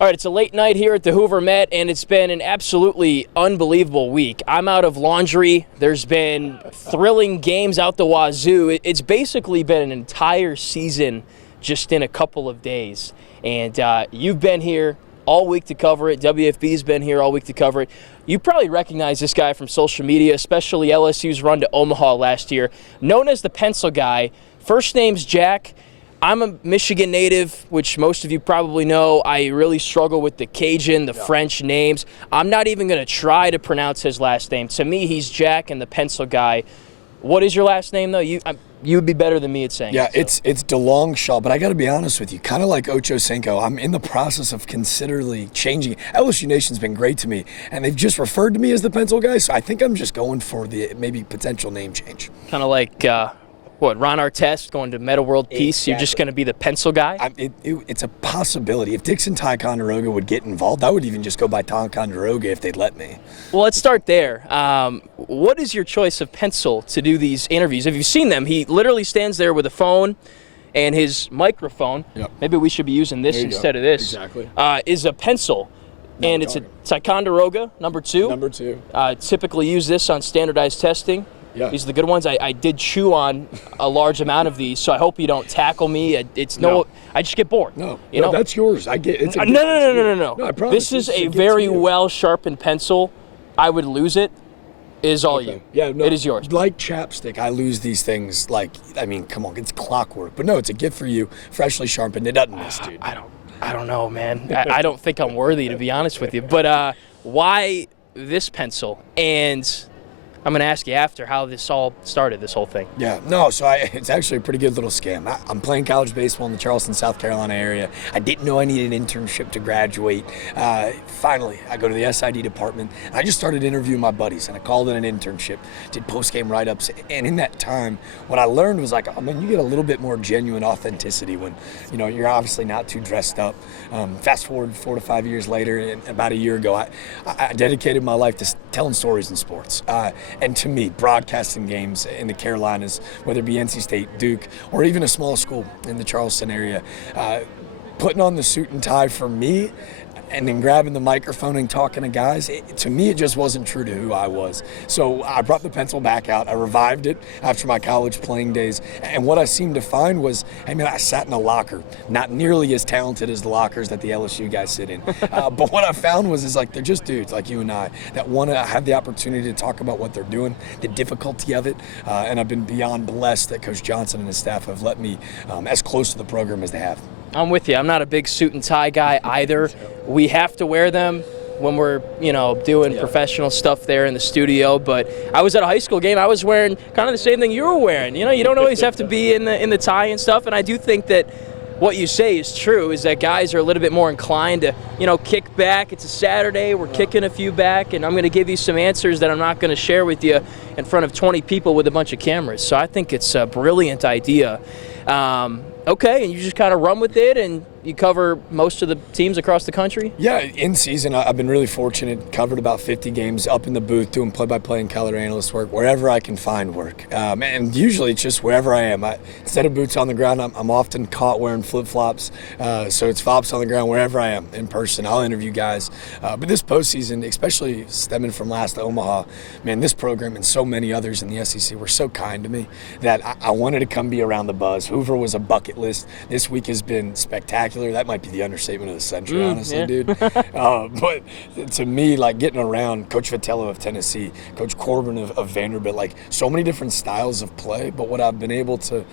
All right, it's a late night here at the Hoover Met, and it's been an absolutely unbelievable week. I'm out of laundry. There's been thrilling games out the wazoo. It's basically been an entire season just in a couple of days. And you've been here all week to cover it. WFB's been here all week to cover it. You probably recognize this guy from social media, especially LSU's run to Omaha last year. Known as the Pencil Guy. First name's Jack. I'm a Michigan native, which most of you probably know. I really struggle with the Cajun, the French names. I'm not even going to try to pronounce his last name. To me, he's Jack and the Pencil Guy. What is your last name, though? You would be better than me at saying it. Yeah, it's DeLongchamps, but I got to be honest with you. Kind of like Ocho Cinco, I'm in the process of considerably changing it. LSU Nation's been great to me, and they've just referred to me as the Pencil Guy, so I think I'm just going for the maybe potential name change. Kind of like... Ron Artest going to Meta World Peace? Exactly. You're just going to be the Pencil Guy? It's a possibility. If Dixon Ticonderoga would get involved, I would even just go by Ticonderoga if they'd let me. Well, let's start there. What is your choice of pencil to do these interviews? Have you seen them? He literally stands there with a phone and his microphone. Yep. Maybe we should be using this instead of this. Exactly. Is a pencil. And it's a Ticonderoga, number 2. Number 2. Typically use this on standardized testing. Yeah. These are the good ones. I did chew on a large amount of these, so I hope you don't tackle me. I just get bored. No, you know? That's yours. I get it. No. I promise. This is a very well sharpened pencil. I would lose it. Is all you. Yeah, no. It is yours. Like chapstick, I lose these things come on, it's clockwork. But no, it's a gift for you, freshly sharpened. It doesn't miss, dude. I don't know, man. I don't think I'm worthy, to be honest with you. But why this pencil? And I'm going to ask you after how this all started, this whole thing. Yeah, no, so it's actually a pretty good little scam. I'm playing college baseball in the Charleston, South Carolina area. I didn't know I needed an internship to graduate. Finally, I go to the SID department, and I just started interviewing my buddies, and I called it an internship, did post-game write-ups, and in that time, what I learned was like, oh man, you get a little bit more genuine authenticity when, you're obviously not too dressed up. Fast forward 4 to 5 years later, and about a year ago, I dedicated my life to telling stories in sports. And to me, broadcasting games in the Carolinas, whether it be NC State, Duke, or even a small school in the Charleston area, putting on the suit and tie for me and then grabbing the microphone and talking to guys, to me, it just wasn't true to who I was. So I brought the pencil back out. I revived it after my college playing days. And what I seemed to find was, I sat in a locker, not nearly as talented as the lockers that the LSU guys sit in. But what I found was they're just dudes like you and I that want to have the opportunity to talk about what they're doing, the difficulty of it. And I've been beyond blessed that Coach Johnson and his staff have let me as close to the program as they have. I'm with you. I'm not a big suit and tie guy either. We have to wear them when we're, doing professional stuff there in the studio. But I was at a high school game. I was wearing kind of the same thing you were wearing. You don't always have to be in the tie and stuff. And I do think that what you say is true, is that guys are a little bit more inclined to, kick back. It's a Saturday. We're kicking a few back. And I'm going to give you some answers that I'm not going to share with you in front of 20 people with a bunch of cameras. So I think it's a brilliant idea. Okay, and you just kind of run with it, and you cover most of the teams across the country? Yeah, in season, I've been really fortunate. Covered about 50 games up in the booth, doing play-by-play and color analyst work, wherever I can find work. And usually it's just wherever I am. Instead of boots on the ground, I'm often caught wearing flip-flops. So it's flops on the ground wherever I am in person. I'll interview guys. But this postseason, especially stemming from last Omaha, man, this program and so many others in the SEC were so kind to me that I wanted to come be around the buzz. Hoover was a bucket list. This week has been spectacular. That might be the understatement of the century, honestly, dude. But to me, getting around Coach Vitello of Tennessee, Coach Corbin of Vanderbilt, so many different styles of play. But what I've been able to,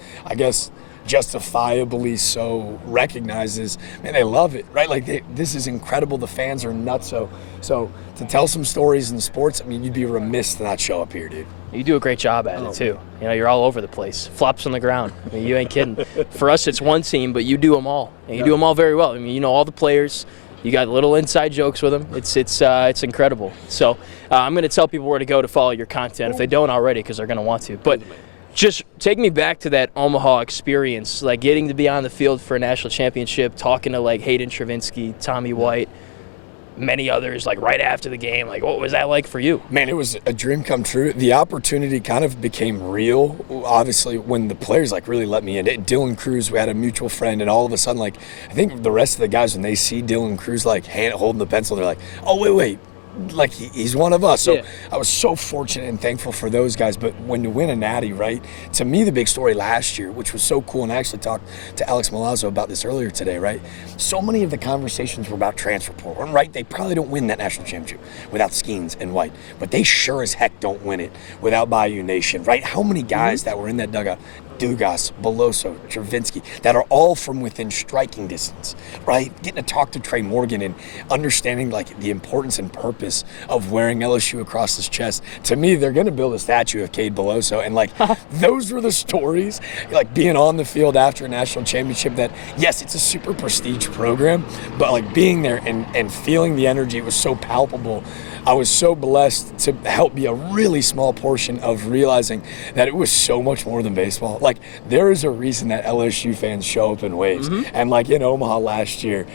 justifiably so recognize is, man, they love it, right? This is incredible. The fans are nuts. So to tell some stories in sports, you'd be remiss to not show up here, dude. You do a great job at it, too. You're all over the place. Flops on the ground. You ain't kidding. For us, it's one team, but you do them all. And you do them all very well. You know all the players. You got little inside jokes with them. It's incredible. So I'm going to tell people where to go to follow your content if they don't already, because they're going to want to. But just take me back to that Omaha experience, getting to be on the field for a national championship, talking to Hayden Travinski, Tommy White. many others, like right after the game. Like, what was that like for you? Man, it was a dream come true. The opportunity kind of became real, obviously, when the players like really let me in. Dylan Cruz, we had a mutual friend, and all of a sudden, like, I think the rest of the guys, when they see Dylan Cruz like holding the pencil, they're like, oh, wait. Like, he's one of us. So I was so fortunate and thankful for those guys. But when you win a natty, right, to me, the big story last year, which was so cool, and I actually talked to Alex Milazzo about this earlier today, right? So many of the conversations were about transfer portal, right? They probably don't win that national championship without Skeens and White, but they sure as heck don't win it without Bayou Nation, right? How many guys that were in that dugout, Dugas, Beloso, Travinsky, that are all from within striking distance, right? Getting to talk to Trey Morgan and understanding like the importance and purpose of wearing LSU across his chest. To me, they're going to build a statue of Cade Beloso, and like those were the stories, like being on the field after a national championship that, yes, it's a super prestige program, but like being there and feeling the energy, it was so palpable. I was so blessed to help be a really small portion of realizing that it was so much more than baseball. Like, there is a reason that LSU fans show up in waves. And like in Omaha last year,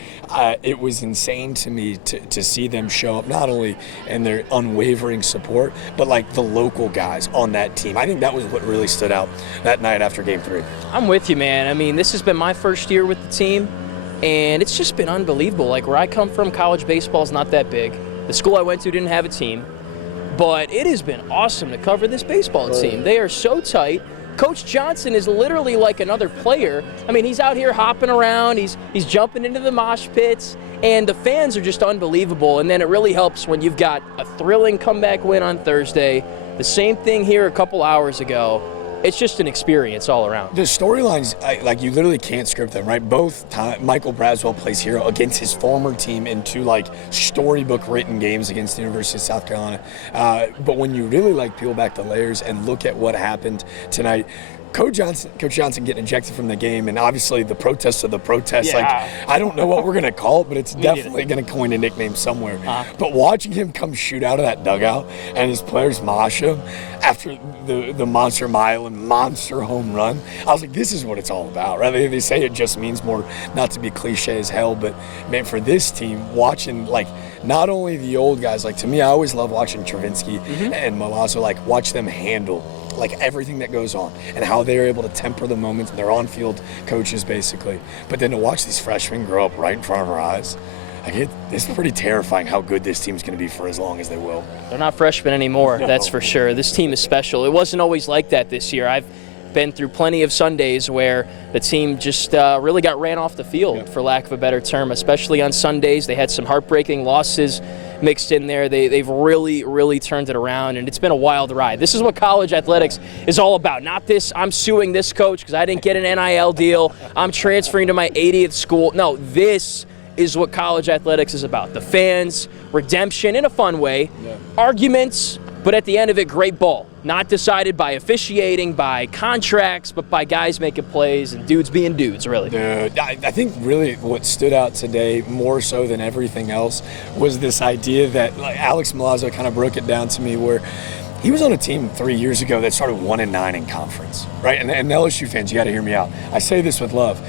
it was insane to me to see them show up, not only in their unwavering support, but like the local guys on that team. I think that was what really stood out that night after Game 3. I'm with you, man. I mean, this has been my first year with the team, and it's just been unbelievable. Like, where I come from, college baseball is not that big. The school I went to didn't have a team, but it has been awesome to cover this baseball team. They are so tight. Coach Johnson is literally like another player. I mean, he's out here hopping around. He's jumping into the mosh pits, and the fans are just unbelievable. And then it really helps when you've got a thrilling comeback win on Thursday. The same thing here a couple hours ago. It's just an experience all around. The storylines, like, you literally can't script them, right? Both Michael Braswell plays hero against his former team in two, like, storybook written games against the University of South Carolina. But when you really, like, peel back the layers and look at what happened tonight, Coach Johnson getting ejected from the game, and obviously the protest of the protest. Like, I don't know what we're going to call it, but it's definitely going to coin a nickname somewhere. But watching him come shoot out of that dugout and his players mosh him after the monster mile and monster home run, I was like, this is what it's all about, right? They say it just means more, not to be cliche as hell, but man, for this team, watching, like, not only the old guys, like, to me, I always love watching Travinsky and Milazzo, like, watch them handle like everything that goes on and how they're able to temper the moments. They're on-field coaches basically, but then to watch these freshmen grow up right in front of our eyes, like, it's pretty terrifying how good this team's going to be for as long as they will. They're not freshmen anymore, that's for sure. This team is special. It wasn't always like that this year. I've been through plenty of Sundays where the team just really got ran off the field, for lack of a better term, especially on Sundays. They had some heartbreaking losses mixed in there. They've really, really turned it around, and it's been a wild ride. This is what college athletics is all about. Not this, I'm suing this coach because I didn't get an NIL deal, I'm transferring to my 80th school. No, this is what college athletics is about. The fans, redemption in a fun way, arguments, but at the end of it, great ball. Not decided by officiating, by contracts, but by guys making plays and dudes being dudes, really. I think really what stood out today more so than everything else was this idea that, like, Alex Milazzo kind of broke it down to me, where he was on a team 3 years ago that started 1-9 in conference, right? And LSU fans, you got to hear me out. I say this with love.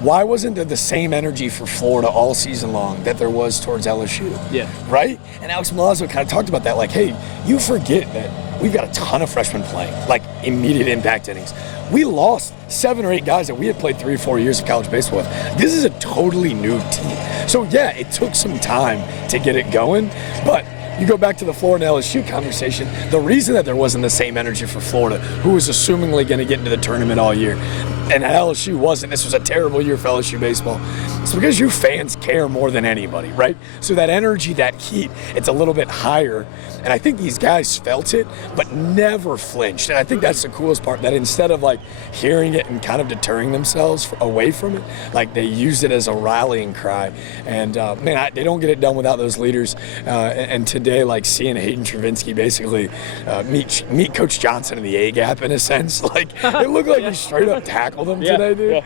Why wasn't there the same energy for Florida all season long that there was towards LSU? Yeah. Right? And Alex Milazzo kind of talked about that, like, hey, you forget that we've got a ton of freshmen playing, like immediate impact innings. We lost 7 or 8 guys that we had played 3 or 4 years of college baseball with. This is a totally new team. So, yeah, it took some time to get it going, but you go back to the Florida and LSU conversation, the reason that there wasn't the same energy for Florida, who was assumingly going to get into the tournament all year, and LSU wasn't, this was a terrible year for LSU baseball, it's because you fans care more than anybody, right? So that energy, that heat, it's a little bit higher, and I think these guys felt it, but never flinched. And I think that's the coolest part, that instead of like hearing it and kind of deterring themselves away from it, like they used it as a rallying cry. And man, they don't get it done without those leaders. And today, like seeing Hayden Travinsky basically meet Coach Johnson in the A gap in a sense, like it looked like he straight up tackled him today, dude.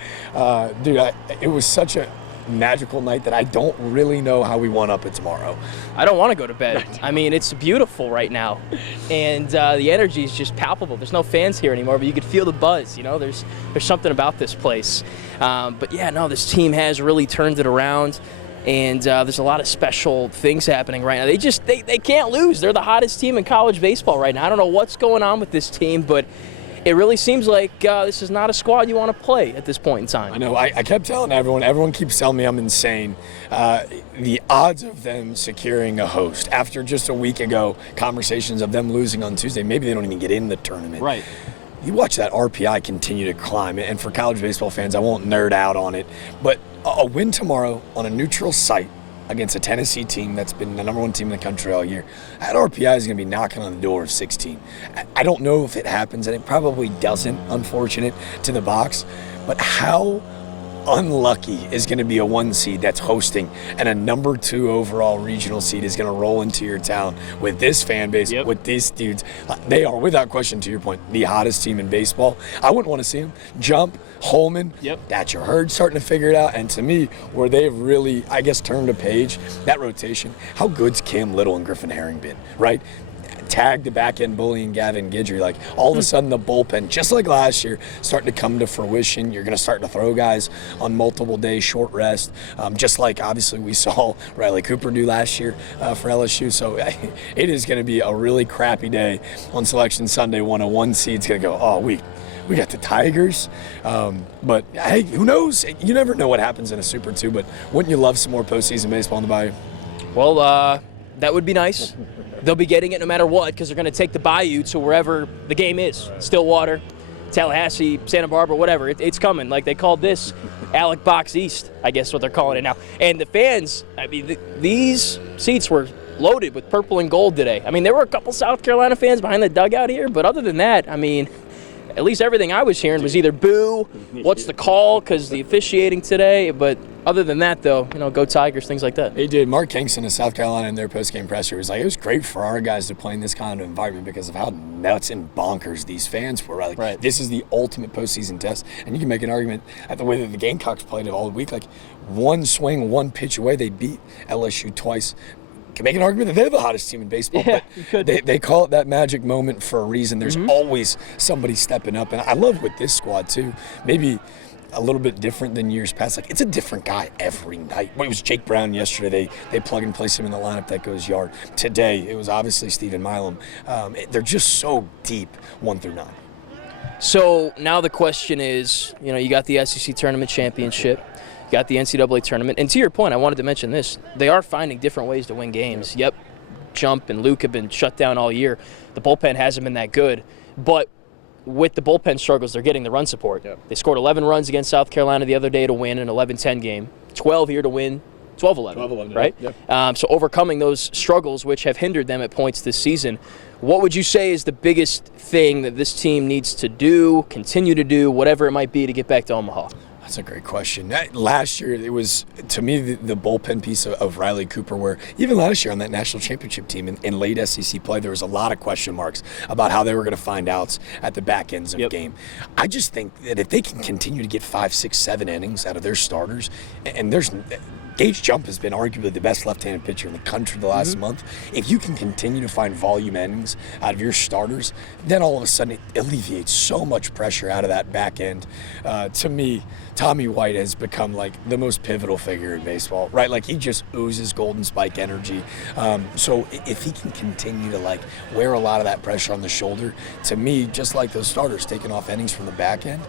It was such a magical night that I don't really know how we won up it tomorrow. I don't want to go to bed. I mean, it's beautiful right now, and the energy is just palpable. There's no fans here anymore, but you could feel the buzz. You know, there's something about this place. But yeah, no, this team has really turned it around. and there's a lot of special things happening right now. They can't lose. They're the hottest team in college baseball right now. I don't know what's going on with this team, but it really seems like this is not a squad you want to play at this point in time. I know. I kept telling everyone keeps telling me I'm insane. The odds of them securing a host after just a week ago, conversations of them losing on Tuesday, maybe they don't even get in the tournament. Right. You watch that RPI continue to climb, and for college baseball fans, I won't nerd out on it, but a win tomorrow on a neutral site against a Tennessee team that's been the number one team in the country all year, that RPI is going to be knocking on the door of 16. I don't know if it happens, and it probably doesn't, unfortunate to the box, but how unlucky is going to be a 1 seed that's hosting, and a number 2 overall regional seed is going to roll into your town with this fan base, with these dudes. They are, without question, to your point, the hottest team in baseball. I wouldn't want to see them jump. Holman, Thatcher Hurd starting to figure it out, and to me, where they've really, I guess, turned a page, that rotation, how good's Cam Little and Griffin Herring been, right? Tag the back-end bully and Gavin Guidry. Like, all of a sudden, the bullpen, just like last year, starting to come to fruition. You're going to start to throw guys on multiple days, short rest, just like, obviously, we saw Riley Cooper do last year for LSU. So it is going to be a really crappy day on Selection Sunday when a 1 seed's going to go, oh, we got the Tigers. But, hey, who knows? You never know what happens in a Super 2, but wouldn't you love some more postseason baseball in the Bayou? Well, that would be nice. They'll be getting it no matter what because they're going to take the Bayou to wherever the game is. Stillwater, Tallahassee, Santa Barbara, whatever. It's coming. Like they called this Alec Box East, I guess what they're calling it now. And the fans, I mean, these seats were loaded with purple and gold today. I mean, there were a couple South Carolina fans behind the dugout here, but other than that, I mean, at least everything I was hearing was either boo, what's the call, because the officiating today. But other than that, though, go Tigers, things like that. They did. Mark Kingston of South Carolina in their post-game presser was like, it was great for our guys to play in this kind of environment because of how nuts and bonkers these fans were. Like, right. This is the ultimate postseason test. And you can make an argument at the way that the Gamecocks played it all week. Like, one swing, one pitch away, they beat LSU twice. Can make an argument that they're the hottest team in baseball, but they call it that magic moment for a reason. There's always somebody stepping up, and I love with this squad too. Maybe a little bit different than years past. Like, it's a different guy every night. Well, it was Jake Brown yesterday. They plug and place him in the lineup that goes yard. Today it was obviously Stephen Milam. They're just so deep 1 through 9. So now the question is, you got the SEC tournament championship. Got the NCAA tournament. And to your point, I wanted to mention this. They are finding different ways to win games. Yep, Jump and Luke have been shut down all year. The bullpen hasn't been that good. But with the bullpen struggles, they're getting the run support. Yep. They scored 11 runs against South Carolina the other day to win an 11-10 game. 12 here to win 12-11, right? Yep. So overcoming those struggles, which have hindered them at points this season. What would you say is the biggest thing that this team needs to do, continue to do, whatever it might be, to get back to Omaha? That's a great question. Last year, it was, to me, the bullpen piece of Riley Cooper, where even last year on that national championship team in late SEC play, there was a lot of question marks about how they were going to find outs at the back ends of the game. I just think that if they can continue to get 5, 6, 7 innings out of their starters, and Gage Jump has been arguably the best left-handed pitcher in the country the last month. If you can continue to find volume innings out of your starters, then all of a sudden it alleviates so much pressure out of that back end. To me, Tommy White has become like the most pivotal figure in baseball, right? Like, he just oozes golden spike energy. So if he can continue to wear a lot of that pressure on the shoulder, to me, just like those starters taking off innings from the back end,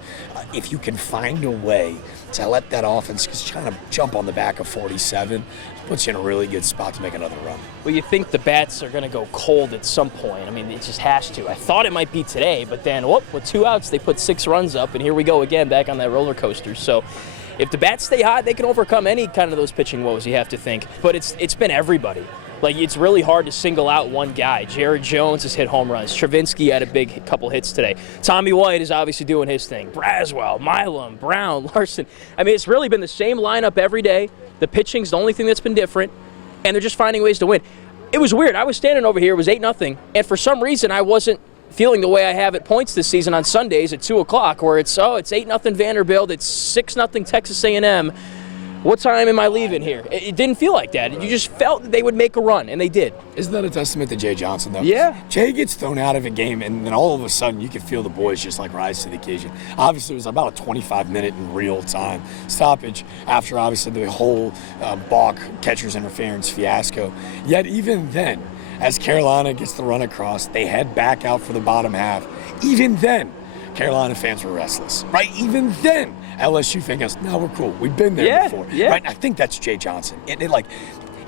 if you can find a way to let that offense just kind of jump on the back of 47, puts you in a really good spot to make another run. Well, you think the bats are going to go cold at some point. I mean, it just has to. I thought it might be today, but then, with 2 outs, they put 6 runs up, and here we go again, back on that roller coaster. So if the bats stay hot, they can overcome any kind of those pitching woes, you have to think. But it's been everybody. It's really hard to single out one guy. Jared Jones has hit home runs. Travinsky had a big couple hits today. Tommy White is obviously doing his thing. Braswell, Milam, Brown, Larson. I mean, it's really been the same lineup every day. The pitching's the only thing that's been different, and they're just finding ways to win. It was weird. I was standing over here. It was 8-0, and for some reason I wasn't feeling the way I have at points this season on Sundays at 2 o'clock, where it's 8-0 Vanderbilt, it's 6-0 Texas A&M. what time am I leaving here? It didn't feel like that. You just felt that they would make a run, and they did. Isn't that a testament to Jay Johnson, though? Yeah. Jay gets thrown out of a game, and then all of a sudden you can feel the boys just like rise to the occasion. Obviously, it was about a 25-minute in real time stoppage after obviously the whole balk catcher's interference fiasco. Yet even then, as Carolina gets the run across, they head back out for the bottom half. Even then, Carolina fans were restless, right? Even then, LSU fan goes, no, we're cool. We've been there before, right? I think that's Jay Johnson.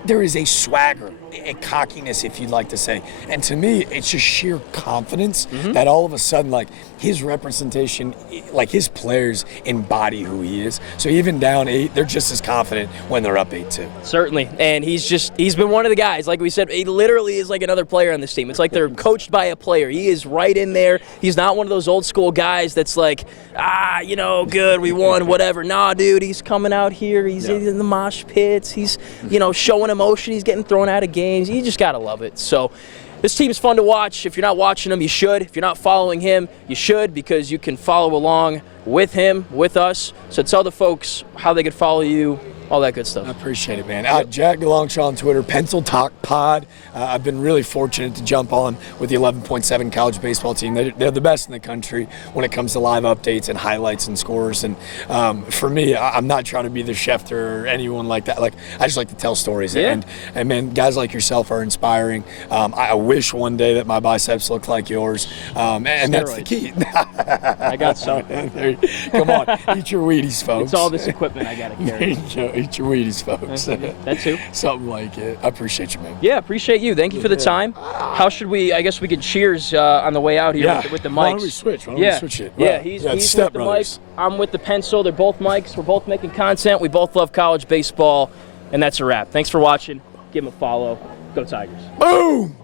There is a swagger, a cockiness, if you'd like to say. And to me, it's just sheer confidence that all of a sudden, like, his representation, like, his players embody who he is. So even down 8, they're just as confident when they're up 8-2. Certainly. And he's been one of the guys. Like we said, he literally is like another player on this team. It's like they're coached by a player. He is right in there. He's not one of those old school guys that's like, good, we won, whatever. Nah, dude, he's coming out here. He's in the mosh pits. He's, showing emotion. He's getting thrown out of games. You just got to love it. So this team is fun to watch. If you're not watching him, you should. If you're not following him, you should, because you can follow along with him, with us. So tell the folks how they could follow you, all that good stuff. I appreciate it, man. Jack DeLongchamps on Twitter, Pencil Talk Pod. I've been really fortunate to jump on with the 11.7 college baseball team. They're the best in the country when it comes to live updates and highlights and scores. And for me, I'm not trying to be the Schefter or anyone like that. Like, I just like to tell stories. Yeah. And man, guys like yourself are inspiring. I wish one day that my biceps looked like yours. And that's the key. I got some. Come on, eat your Wheaties, folks. It's all this equipment I got to carry. Eat your Wheaties, folks. That too. Something like it. I appreciate you, man. Yeah, appreciate you. Thank you for the time. How should we, I guess we could cheers on the way out here with the mics. Why don't we switch? Why don't we switch it? Yeah, he's with the mic. I'm with the pencil. They're both mics. We're both making content. We both love college baseball. And that's a wrap. Thanks for watching. Give him a follow. Go Tigers. Boom!